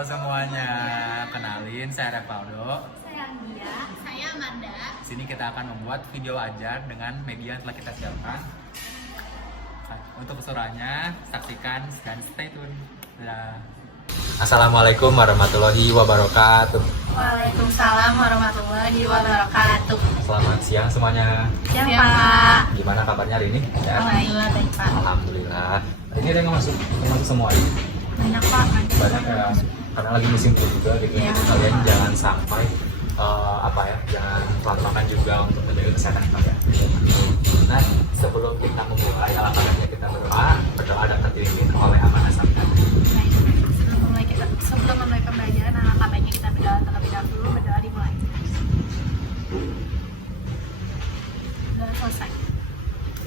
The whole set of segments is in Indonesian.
Halo semuanya, kenalin saya Revaldo. Saya Anggia. Saya Amanda. Sini kita akan membuat video ajar dengan media yang telah kita siapkan. Untuk keseruannya, saksikan dan stay tune. Dadah. Assalamualaikum warahmatullahi wabarakatuh. Waalaikumsalam warahmatullahi wabarakatuh. Selamat siang semuanya. Siang Pak. Gimana kabarnya hari ini? Ya? Alhamdulillah baik Pak. Alhamdulillah. Ini ada yang masuk semua ini. Banyak Pak. Banyak ya, karena lagi musim flu juga gitu. Iya. Jadi kalian jangan sampai jangan telat makan juga untuk menjaga kesehatan kalian. Nah, sebelum kita memulai, alhamdulillah kita berdoa dan terpimpin oleh amanah sabda. Sebelum memulai pembelajaran, alangkah baiknya kita berdoa terlebih dahulu. Berdoa dimulai. Sudah selesai.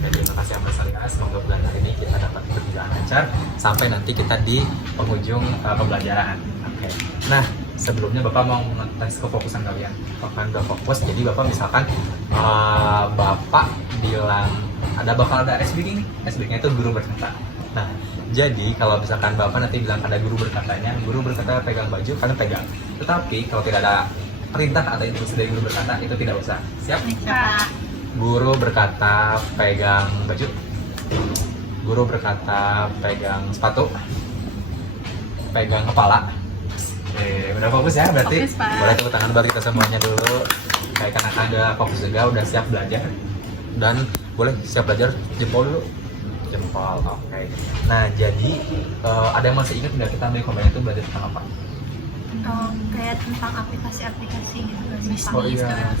Jadi terima kasih yang bersedia. Semoga bulan hari ini kita dapat berjalan lancar sampai nanti kita di penghujung pembelajaran. Oke. Nah, sebelumnya Bapak mau ngetes kefokusan kalian. Bapak udah fokus, jadi Bapak misalkan Bapak bilang bakal ada SBG nih. SBG-nya itu guru berkata. Nah, jadi kalau misalkan Bapak nanti bilang ada guru berkatanya, guru berkata pegang baju, kalian pegang. Tetapi kalau tidak ada perintah atau instruksi dari guru berkata, itu tidak usah. Siap? Pak. Guru berkata pegang baju, guru berkata pegang sepatu, pegang kepala. Udah fokus ya berarti? Fokus, Pak. Boleh tepuk tangan buat kita semuanya dulu. Kayak karena udah fokus juga, udah siap belajar. Dan boleh siap belajar, jempol dulu. Jempol, oke. Nah jadi ada yang masih ingat nggak kita ambil komen itu belajar tentang apa? Kayak tentang aplikasi-aplikasi gitu. Oh iya.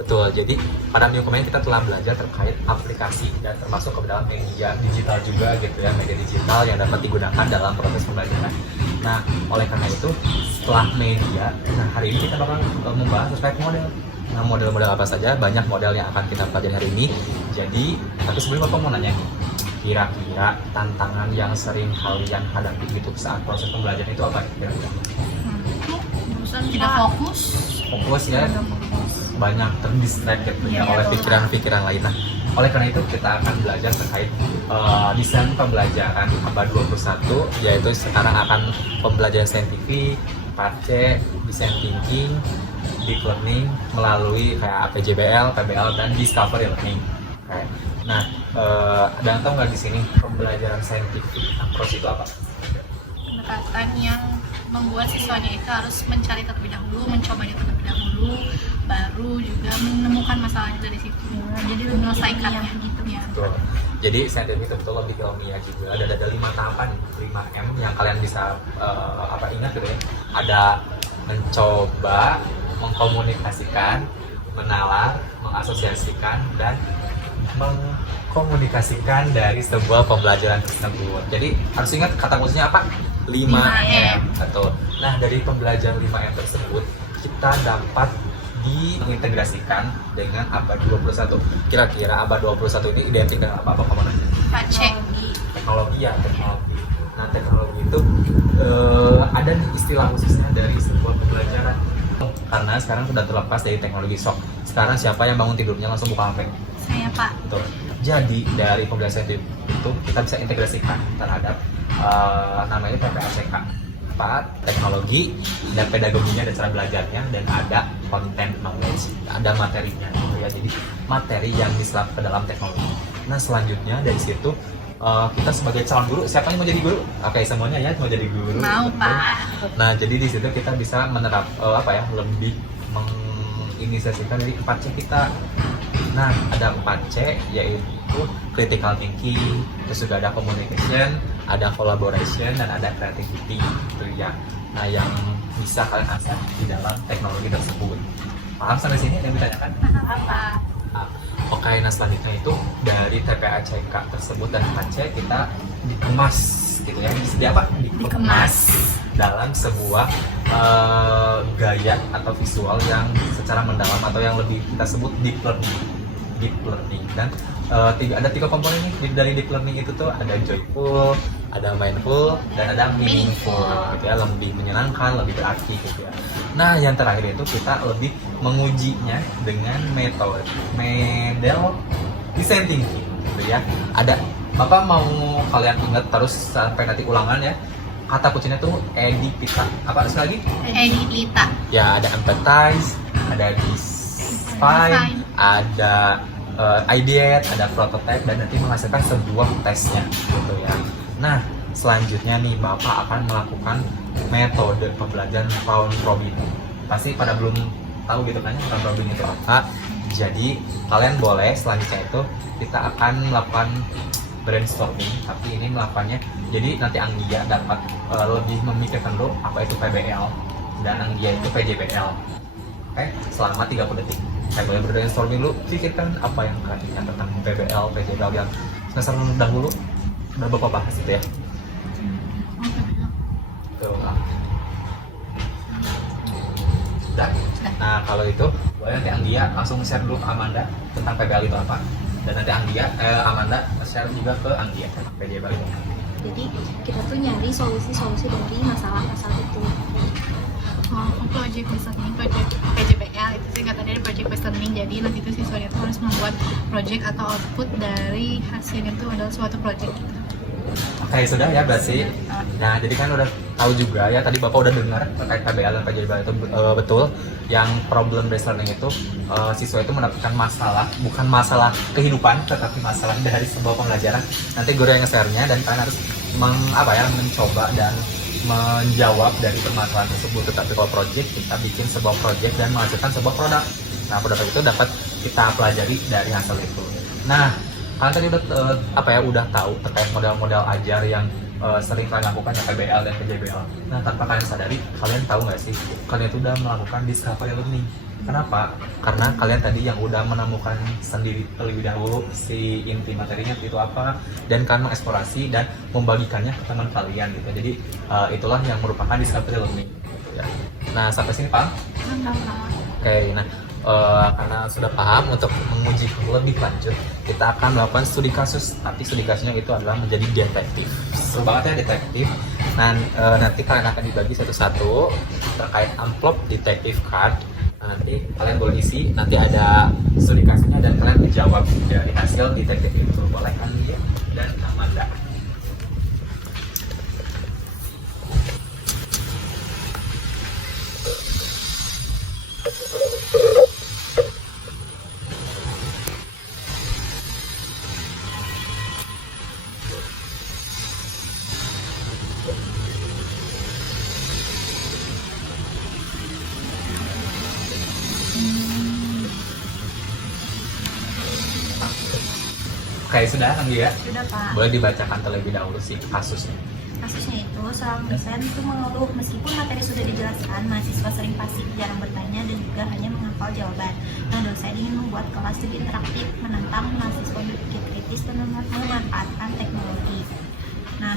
Betul, jadi pada minggu kemarin kita telah belajar terkait aplikasi dan termasuk ke dalam media digital juga gitu ya, media digital yang dapat digunakan dalam proses pembelajaran. Nah, oleh karena itu setelah media, nah hari ini kita bakal membahas terkait model. Nah, model-model apa saja, banyak model yang akan kita pelajari hari ini. Jadi, tapi sebelum Bapak mau nanya nih, kira-kira tantangan yang sering kalian hadapi gitu saat proses pembelajaran itu apa kira-kira? Tidak fokus. Fokus ya, banyak terdistract gitu ya oleh pikiran-pikiran lain. Nah, oleh karena itu kita akan belajar terkait desain pembelajaran abad 21, yaitu sekarang akan pembelajaran saintifik, part C, design thinking, deep learning melalui kayak APJBL, PBL dan discovery learning. Oke. Nah, ada yang tahu nggak di sini pembelajaran saintifik approach itu apa? Pendekatan yang membuat siswanya itu harus mencari terlebih dahulu, mencobanya terlebih dahulu, baru juga menemukan masalahnya dari situ. Jadi menyelesaikannya gitu ya. Betul. Jadi saintifik itu betul lebih ke ilmiah juga. Ada 5 tahapan, 5M yang kalian bisa ingat gitu ya. Ada mencoba, mengkomunikasikan, menalar, mengasosiasikan, dan mengkomunikasikan dari sebuah pembelajaran tersebut. Jadi harus ingat kata kuncinya apa? 5M. Betul. Nah, dari pembelajaran 5M tersebut kita dapat diintegrasikan dengan abad 21. Kira-kira abad 21 ini identik dengan apa kamu nanya? Teknologi ya, teknologi. Nah, teknologi itu ada nih istilah khususnya dari sebuah pembelajaran. Karena sekarang sudah terlepas dari teknologi shock. Sekarang siapa yang bangun tidurnya langsung buka HP? Saya Pak. Betul. Jadi dari pembelajaran itu kita bisa integrasikan terhadap namanya TPACK. Teknologi dan pedagoginya dan cara belajarnya, dan ada content knowledge, ada materinya gitu ya. Jadi materi yang diserap ke dalam teknologi. Nah, selanjutnya dari situ kita sebagai calon guru, siapa yang mau jadi guru? Oke, semuanya ya mau jadi guru. Mau Pak. Nah, jadi di situ kita bisa menerap lebih menginisiasikan dari 4C kita. Nah, ada 4C yaitu critical thinking, terus juga ada communication, ada collaboration, dan ada creativity gitu ya. Nah, yang bisa kalian asah di dalam teknologi tersebut. Paham sampai sini yang ditanyakan? Apa? Oke, nah selanjutnya itu dari TPACK tersebut dan 4C kita dikemas gitu ya. Jadi apa? Dikemas dalam sebuah gaya atau visual yang secara mendalam atau yang lebih kita sebut deep learning. Dan ada 3 komponen nih dari deep learning itu tuh, ada joyful, ada mindful, dan ada meaningful gitu ya, lebih menyenangkan, lebih berarti gitu ya. Nah, yang terakhir itu kita lebih mengujinya dengan model design thinking gitu ya. Bapak mau kalian ingat terus sampai nanti ulangan ya. kata kuncinya tuh Edipita. Apa sekali lagi? Edilita. Ya, ada empathize, ada define, ada ideate, ada prototype, dan nanti menghasilkan sebuah tesnya gitu ya. Nah, selanjutnya nih Bapak akan melakukan metode pembelajaran round robin. Pasti pada belum tahu gitu kan ya round robin itu apa. Jadi kalian boleh selanjutnya itu kita akan melakukan brainstorming, tapi ini melakukannya jadi nanti Anggia dapat lebih memikirkan dulu apa itu PBL dan Anggia itu PJBL. Oke, selama 30 detik. Saya boleh brainstorming dulu, pikirkan apa yang kalian ingat tentang PBL, PJBL yang semester dahulu udah Bapak bahas itu ya. Tuh. Sudah? Nah, kalau itu boleh nanti Anggia langsung share dulu ke Amanda tentang PBL itu apa. Dan nanti Amanda share juga ke Anggia tentang PJBL itu. Jadi kita tuh nyari solusi-solusi dari masalah-masalah itu. Project listening, project PJBL itu singkatan dari project listening. Jadi nanti itu siswanya tuh harus membuat project atau output dari hasilnya itu adalah suatu project gitu. Oke, sudah ya berarti. Nah, jadi kan udah tahu juga ya, tadi Bapak udah dengar terkait PBL dan PJBL itu betul. Yang problem based learning itu siswa itu mendapatkan masalah, bukan masalah kehidupan, tetapi masalah dari sebuah pembelajaran. Nanti guru yang nge-share-nya dan kalian harus mencoba dan menjawab dari permasalahan tersebut. Tetapi kalau project, kita bikin sebuah project dan menghasilkan sebuah produk. Nah, produk itu dapat kita pelajari dari hasil itu. Nah, kalian tadi udah tahu terkait model-model ajar yang sering kalian lakukan ya PBL dan PJBL. Nah, tanpa kalian sadari, kalian tahu nggak sih kalian itu udah melakukan discovery learning. Kenapa? Karena kalian tadi yang udah menemukan sendiri terlebih dahulu si inti materinya itu apa, dan kalian mengeksplorasi dan membagikannya ke teman kalian gitu. Jadi itulah yang merupakan discovery learning gitu ya. Nah, sampai sini paham? Oke, nah karena sudah paham, untuk menguji lebih lanjut kita akan melakukan studi kasus, tapi studi kasusnya itu adalah menjadi detektif. Seru banget ya detektif. Nah, nanti kalian akan dibagi satu-satu terkait amplop detektif card. Nah, nanti kalian boleh isi, nanti ada studi kasusnya dan kalian menjawab dari hasil detektif itu. Boleh kan ya? Dan Amanda. Oke, sudah kan dia? Sudah, Pak. Boleh dibacakan terlebih dahulu sih kasusnya. Kasusnya itu seorang dosen itu mengeluh meskipun materi sudah dijelaskan, mahasiswa sering pasif, jarang bertanya, dan juga hanya menghafal jawaban. Nah, dosen ingin membuat kelas lebih interaktif, menantang mahasiswa berpikir kritis dan memanfaatkan teknologi. Nah,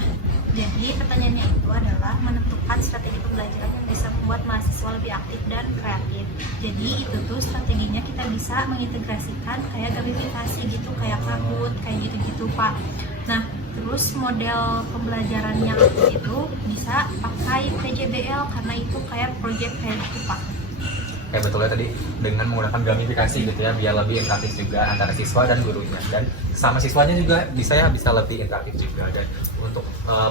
jadi pertanyaannya itu adalah menentukan strategi pembelajaran yang bisa membuat mahasiswa lebih aktif dan kreatif. Jadi itu tuh strateginya kita bisa mengintegrasikan kayak gamifikasi gitu, kayak Kahoot, kayak gitu-gitu, Pak. Nah, terus model pembelajaran yang itu bisa pakai PJBL karena itu kayak project kayak gitu, Pak. Kayak betulnya tadi dengan menggunakan gamifikasi gitu ya, biar lebih interaktif juga antara siswa dan gurunya, dan sama siswanya juga bisa lebih interaktif juga. Dan untuk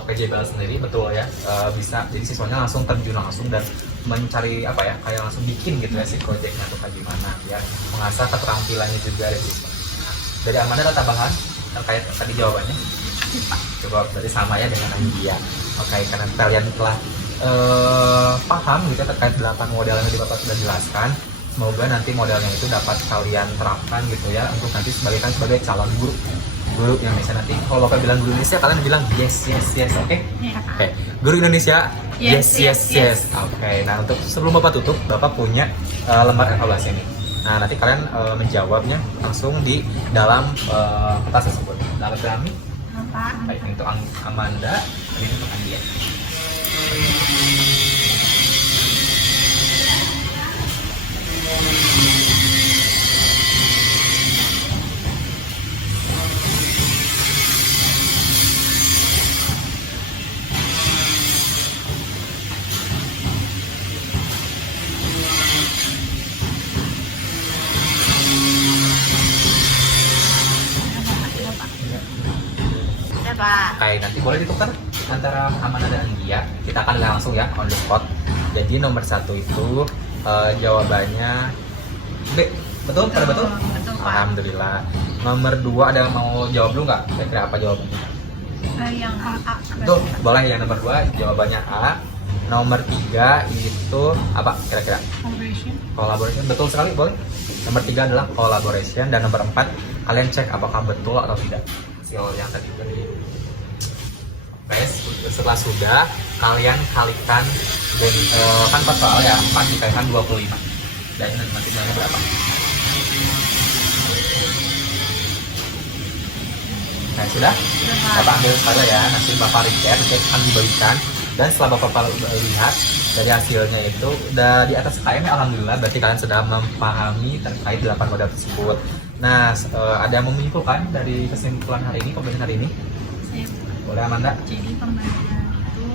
PJBL sendiri betul ya, bisa jadi siswanya langsung terjun langsung dan mencari kayak langsung bikin gitu ya si projectnya atau kayak gimana, biar mengasah keterampilannya juga dari siswa. Dari Amanda ada tambahan terkait tadi jawabannya? Coba berarti sama ya dengan Anggia. Oke, karena kalian telah paham gitu terkait 8 model yang Bapak sudah jelaskan. Semoga nanti modelnya itu dapat kalian terapkan gitu ya, untuk nanti sebagai calon guru Indonesia. Nanti kalau Bapak bilang guru Indonesia, kalian bilang yes, oke? Oke. Guru Indonesia yes. Oke. Nah, untuk sebelum Bapak tutup, Bapak punya lembar evaluasi ini. Nah, nanti kalian menjawabnya langsung di dalam kertas tersebut. Dalam kami, baik untuk Amanda, ini untuk Anggia. Sudah, Pak. Oke, nanti boleh ditukar antara Amanda dan Anggia, kita akan lihat langsung ya on the spot. Jadi nomor 1 itu jawabannya B. Betul? Pada betul? Betul, Pak. Alhamdulillah. Nomor 2 ada yang mau jawab dulu nggak? Kira-kira apa jawabannya? Yang A. Betul, boleh ya. Nomor 2 jawabannya A. Nomor 3 itu apa kira-kira? Collaboration. Betul sekali, boleh. Nomor 3 adalah collaboration. Dan nomor 4 kalian cek apakah betul atau tidak hasil yang tadi. Guys, setelah sudah kalian kalikan dan kan 4 soal ya, 4 dikalikan 25 dan nanti nilainya berapa? Nah sudah, Bapak ambil saja ya, nanti Bapak recap, nanti akan dibagikan. Dan setelah Bapak lihat dari hasilnya itu udah di atas KM ya, alhamdulillah berarti kalian sudah memahami terkait 8 model tersebut. Nah, ada yang mau menyimpulkan dari kesimpulan hari ini, pembelajaran hari ini? Saya Boleh Amanda? Jadi pembelajaran itu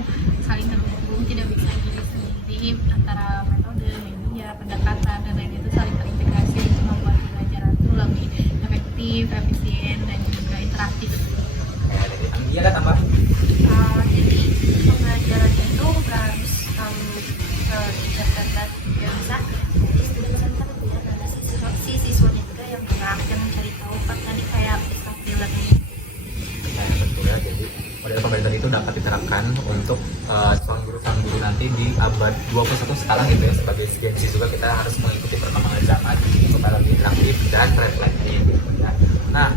saling terhubung, tidak bisa diri sendiri antara metode, media, pendekatan dan lain itu saling terintegrasi untuk membuat pembelajaran itu lebih efektif, efisien dan juga interaktif. Jadi Anggia ada tambah? Jadi pembelajaran itu nggak harus selalu terbatas yang bisa. Jadi student center itu ya, ada si siswanya juga yang gerak, yang mencari tahu tadi kayak discovery learning. Nah, betul ya. Jadi model pembelajaran itu dapat diterapkan untuk calon guru nanti di abad 21 sekarang gitu ya. Sebagai Gen Z juga kita harus mengikuti perkembangan zaman supaya lebih interaktif dan reflektif gitu ya. Nah,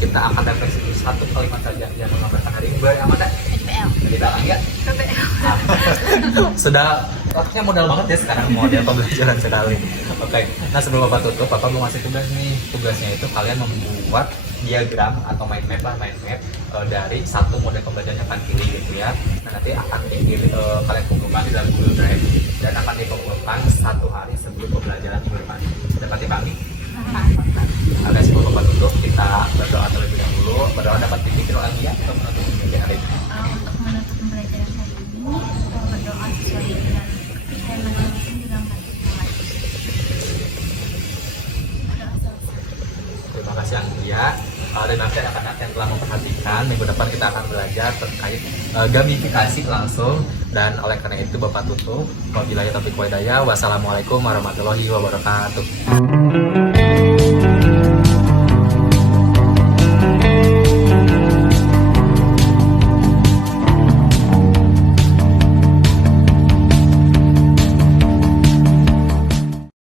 kita akan refleksi dulu satu kalimat saja yang menggambarkan hari ini. Boleh Amanda? PPL. Jadi belakang ya. Sudah otaknya modal banget ya sekarang model pembelajaran sekali. Oke. Nah sebelum Bapak tutup, Bapak mau ngasih tugas nih. Tugasnya itu kalian membuat diagram atau mind map dari satu model pembelajaran yang akan pilih gitu ya. Nah nanti akan dipilih, kalian kumpulkan di dalam Google Drive dan akan dikumpulkan 1 hari sebelum pembelajaran minggu depan. Dapat dipahami? Ada sebelum Bapak tutup, kita berdoa terlebih dahulu. Berdoa dapat dipimpin oleh Anggia untuk menutup pembelajaran hari ini. Untuk menutup pembelajaran hari ini, berdoa sesuai dengan kepercayaan masing-masing dengan hati mulai. Terima kasih Anggia. Terima kasih anak-anak yang telah memperhatikan. Minggu depan kita akan belajar terkait gamifikasi langsung. Dan oleh karena itu Bapak tutup. Wabillahi taufiq wal hidayah. Wassalamualaikum warahmatullahi wabarakatuh.